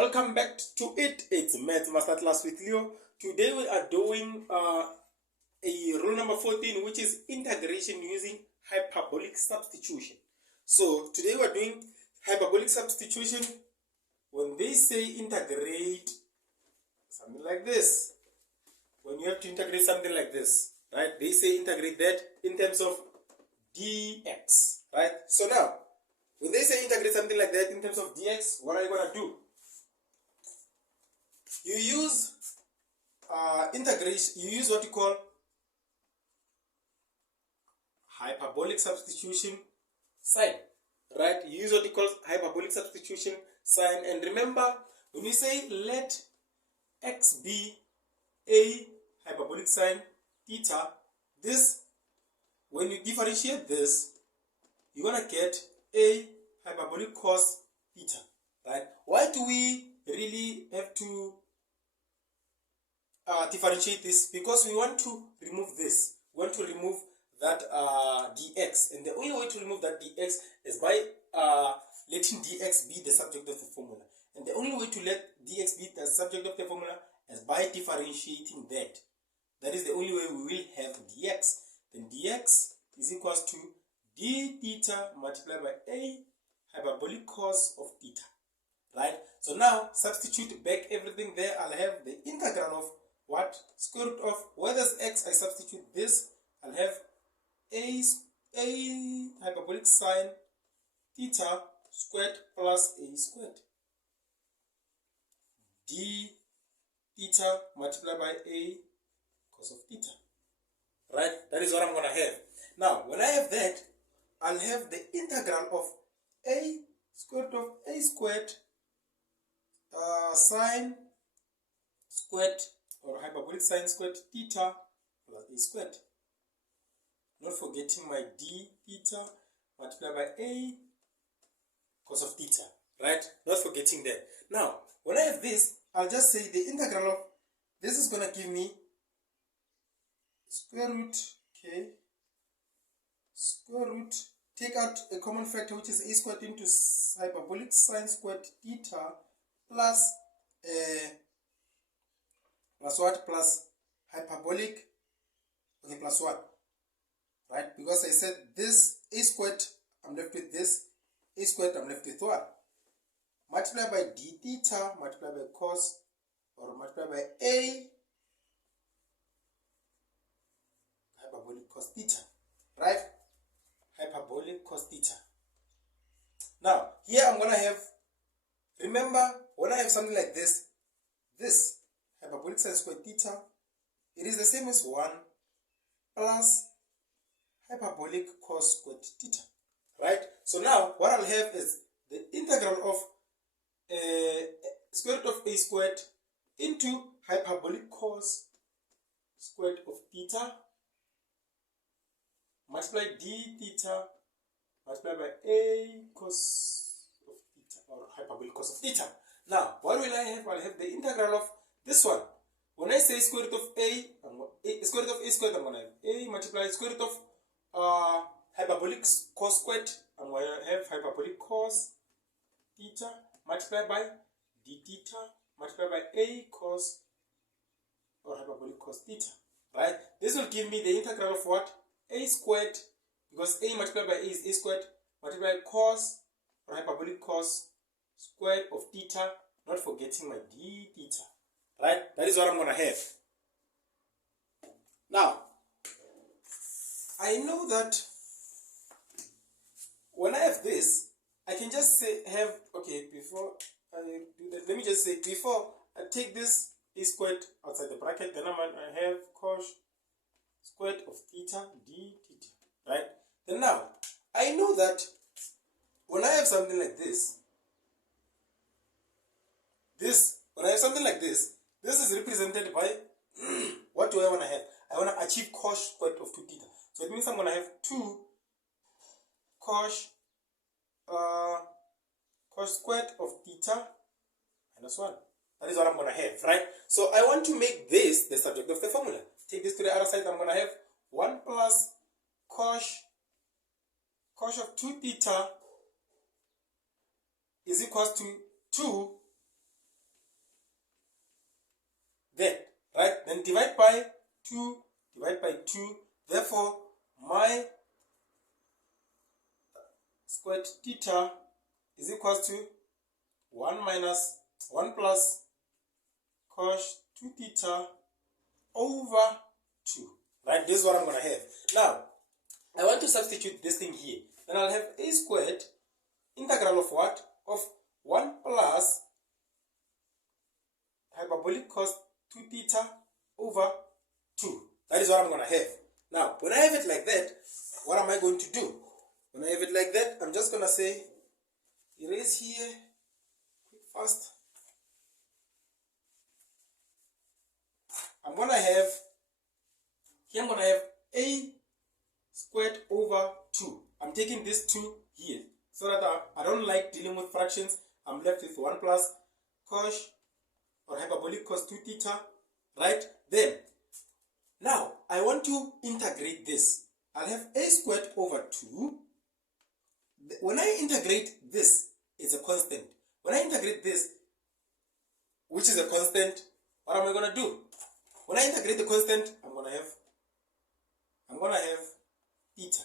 Welcome back to it. It's Math Masterclass with Leo. Today we are doing a rule number 14, which is integration using hyperbolic substitution. So today we are doing hyperbolic substitution. When they say integrate something like this, when you have to integrate something like this, right? They say integrate that in terms of dx, right? So now, when they say integrate something like that in terms of dx, what are you going to do? You use integration, you use what you call hyperbolic substitution sign, right? You use what you call hyperbolic substitution sign. And remember, when you say let x be a hyperbolic sign theta, this, when you differentiate this, you're going to get a hyperbolic cos theta, right? Why do we really have to differentiate this? Because we want to remove this. We want to remove that dx, and the only way to remove that dx is by letting dx be the subject of the formula. And the only way to let dx be the subject of the formula is by differentiating that. That is the only way we will have dx. Then dx is equals to d theta multiplied by a hyperbolic cos of theta, right? So now substitute back everything there. I'll have the integral of what? Square root of, where there's x, I substitute this. I'll have a hyperbolic sine theta squared plus a squared d theta multiplied by a cos of theta, right? That is what I'm going to have. Now, when I have that, I'll have the integral of a square root of a squared sine squared, or hyperbolic sine squared theta plus a squared. Not forgetting my d theta multiplied by a cos of theta, right? Not forgetting that. Now, when I have this, I'll just say the integral of this is going to give me square root, okay, square root, take out a common factor which is a squared into hyperbolic sine squared theta plus what? Plus hyperbolic, okay, plus 1, right? Because I said this a squared, I'm left with this, a squared, I'm left with 1. Multiply by d theta, multiply by cos, or multiply by a hyperbolic cos theta, right? Hyperbolic cos theta. Now, here I'm going to have, remember, when I have something like this, this hyperbolic sine squared theta, it is the same as 1 plus hyperbolic cos squared theta, right? So now, what I'll have is the integral of square root of a squared into hyperbolic cos squared of theta multiply d theta multiplied by a cos of theta, or hyperbolic cos of theta. Now, what will I have? I'll have the integral of this one. When I say square root of square root of a squared, I'm going to have a multiply square root of hyperbolic cos squared. I'm going to have hyperbolic cos theta multiplied by d theta multiplied by a cos, or hyperbolic cos theta, right? This will give me the integral of what? A squared, because a multiplied by a is a squared, multiplied by cos, or hyperbolic cos squared of theta, not forgetting my d theta, right? That is what I'm going to have. Now, I know that when I have this, I can just say, okay, before I do that, let me just say, before I take this a squared outside the bracket, then I have cos squared of theta d theta, right? Then now, I know that when I have something like this, when I have something like this is represented by, what do I want to have? I want to achieve cos squared of 2 theta. So it means I'm going to have 2 cos squared of theta minus 1. That is what I'm going to have, right? So I want to make this the subject of the formula. Take this to the other side. I'm going to have 1 plus cos of 2 theta is equals to 2 divide by 2, divide by 2. Therefore, my squared theta is equals to 1 plus cos 2 theta over 2. Right? This is what I'm going to have. Now, I want to substitute this thing here. Then I'll have a squared integral of what? Of 1 plus hyperbolic cos 2 theta over 2. That is what I'm going to have. Now, when I have it like that, what am I going to do? When I have it like that, I'm just going to say, erase here, quick fast. I'm going to have a squared over 2. I'm taking this 2 here so that I don't like dealing with fractions. I'm left with 1 plus cos or hyperbolic cos 2 theta, right? Then, now I want to integrate this. I'll have a squared over 2. When I integrate this, it's a constant. When I integrate this, which is a constant, what am I going to do? When I integrate the constant, I'm going to have theta,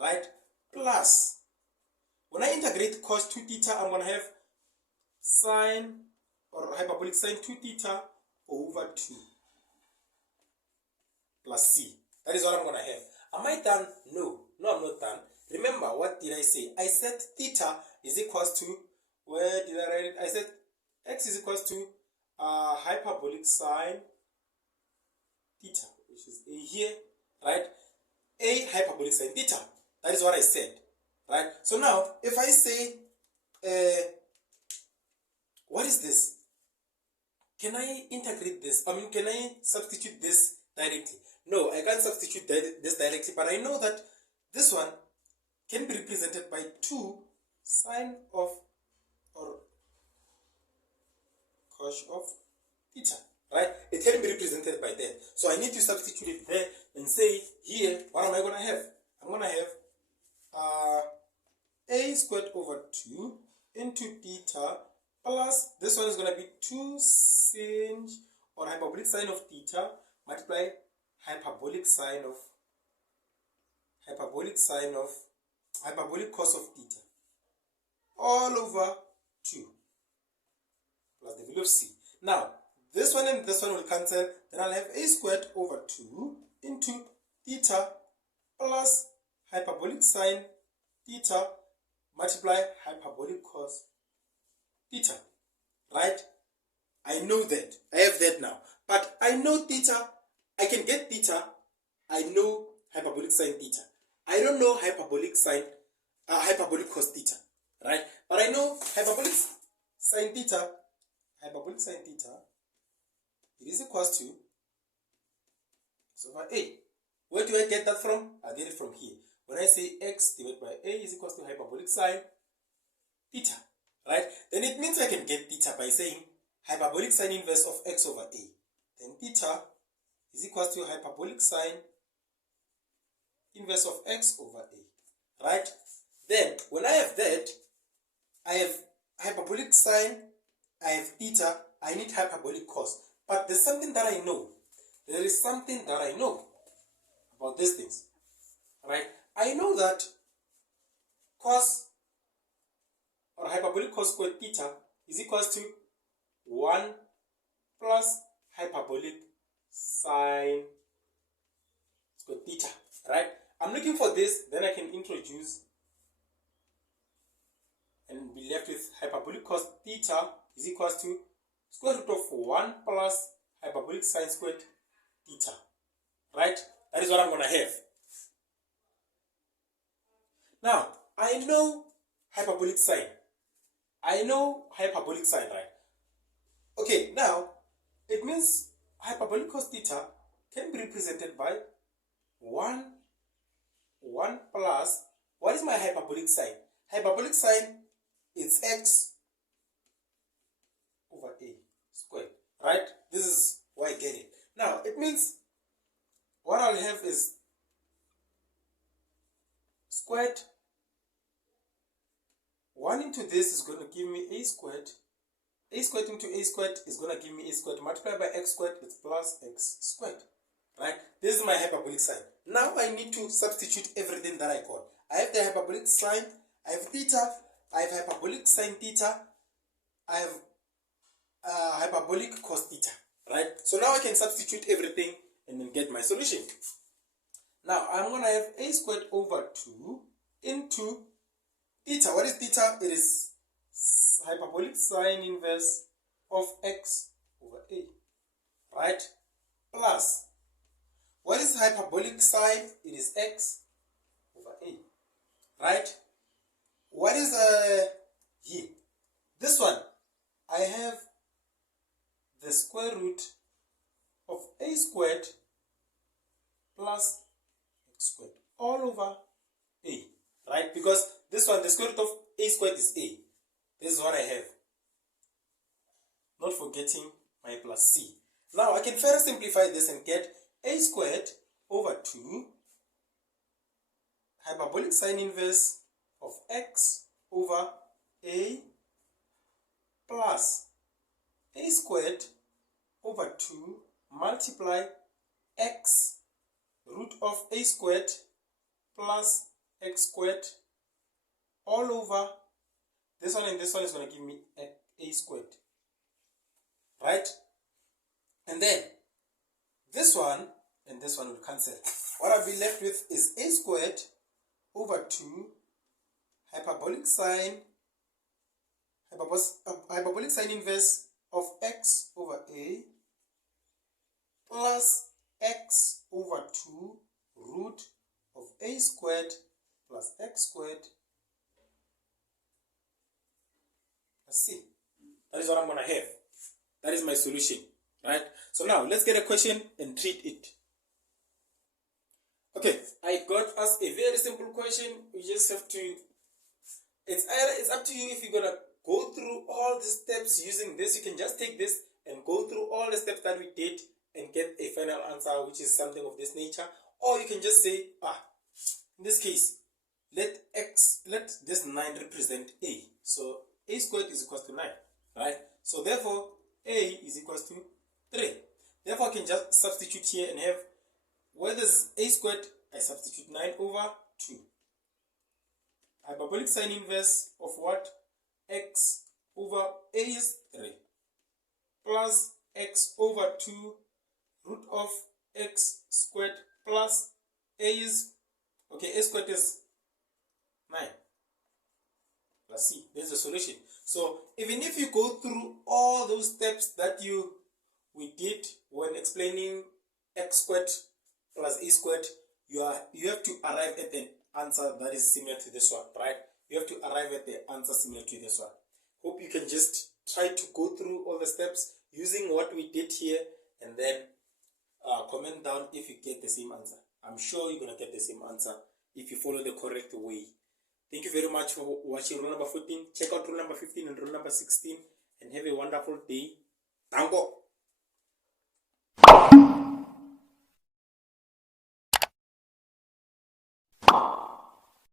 right? Plus, when I integrate cos 2 theta, I'm going to have sine or hyperbolic sine 2 theta over 2 plus c. That is what I'm going to have. Am I done? No, I'm not done. Remember, what did I say? I said theta is equals to, where did I write it? I said x is equals to hyperbolic sine theta, which is a here, right? A hyperbolic sine theta. That is what I said, right? So now, if I say, what is this? Can I integrate this? Can I substitute this directly? No, I can't substitute this directly, but I know that this one can be represented by 2 sine of or cos of theta, right? It can be represented by that. So I need to substitute it there and say here, what am I going to have? I'm going to have a squared over 2 into theta plus, this one is going to be 2 sinh or hyperbolic sine of theta multiply hyperbolic cos of theta all over 2 plus the value of c. Now, this one and this one will cancel. Then I'll have a squared over 2 into theta plus hyperbolic sine theta multiply hyperbolic cos theta. Right? I know that. I have that now. But I know theta. I can get theta. I know hyperbolic sine theta. I don't know hyperbolic cos theta. Right? But I know hyperbolic sine theta. It is equals to x over a. Where do I get that from? I get it from here. When I say x divided by a is equals to hyperbolic sine theta, right? Then it means I can get theta by saying hyperbolic sine inverse of x over a. Then theta is equals to hyperbolic sine inverse of x over a, right? Then when I have that, I have hyperbolic sine, I have theta, I need hyperbolic cos. But there's something that I know. There is something that I know about these things, right? I know that cos or hyperbolic cos squared theta is equals to 1 plus hyperbolic sine squared theta, right? I'm looking for this, then I can introduce and be left with hyperbolic cos theta is equals to square root of 1 plus hyperbolic sine squared theta, right? That is what I'm going to have. Now, I know hyperbolic sine. Right? Okay, now, it means hyperbolic cos theta can be represented by 1 plus, what is my hyperbolic sine? Hyperbolic sine is x over a squared, right? This is why I get it. Now, it means what I'll have is squared 1 into this is going to give me a squared a squared into a squared is going to give me a squared multiplied by x squared, it's plus x squared. Right? This is my hyperbolic sign. Now I need to substitute everything that I got. I have the hyperbolic sign, I have theta, I have hyperbolic sine theta, I have hyperbolic cos theta. Right? So now I can substitute everything and then get my solution. Now I'm going to have a squared over 2 into theta. What is theta? It is hyperbolic sine inverse of x over a. Right? Plus, what is hyperbolic sine? It is x over a. Right? What is here? This one, I have the square root of a squared plus x squared all over a. Right? Because this one, the square root of a squared is a. This is what I have. Not forgetting my plus c. Now I can further simplify this and get a squared over 2 hyperbolic sine inverse of x over a plus a squared over 2 multiply x root of a squared plus x squared all over this one, and this one is going to give me a squared. Right? And then this one and this one will cancel. What I'll be left with is a squared over 2 hyperbolic sine inverse of x over a plus x over 2 root of a squared plus x squared plus c. That is what I'm going to have. That is my solution. Right? So now let's get a question and treat it. Okay, I got us a very simple question. You just have to, it's up to you if you're gonna go through all the steps using this. You can just take this and go through all the steps that we did and get a final answer which is something of this nature, or you can just say, in this case, let this 9 represent a. So a squared is equal to 9, right? So therefore a is equal to 3. Therefore I can just substitute here and have, where there's a squared, I substitute 9 over 2. Hyperbolic sine inverse of what? X over a is 3. Plus x over 2 root of x squared plus a is, okay, a squared is 9 plus c. There's the solution. So even if you go through all those steps that we did when explaining x squared plus a squared, you have to arrive at an answer that is similar to this one, right? You have to arrive at the answer similar to this one. Hope you can just try to go through all the steps using what we did here, and then comment down if you get the same answer. I'm sure you're gonna get the same answer if you follow the correct way. Thank you very much for watching rule number 14. Check out rule number 15 and rule number 16, and have a wonderful day. Tango!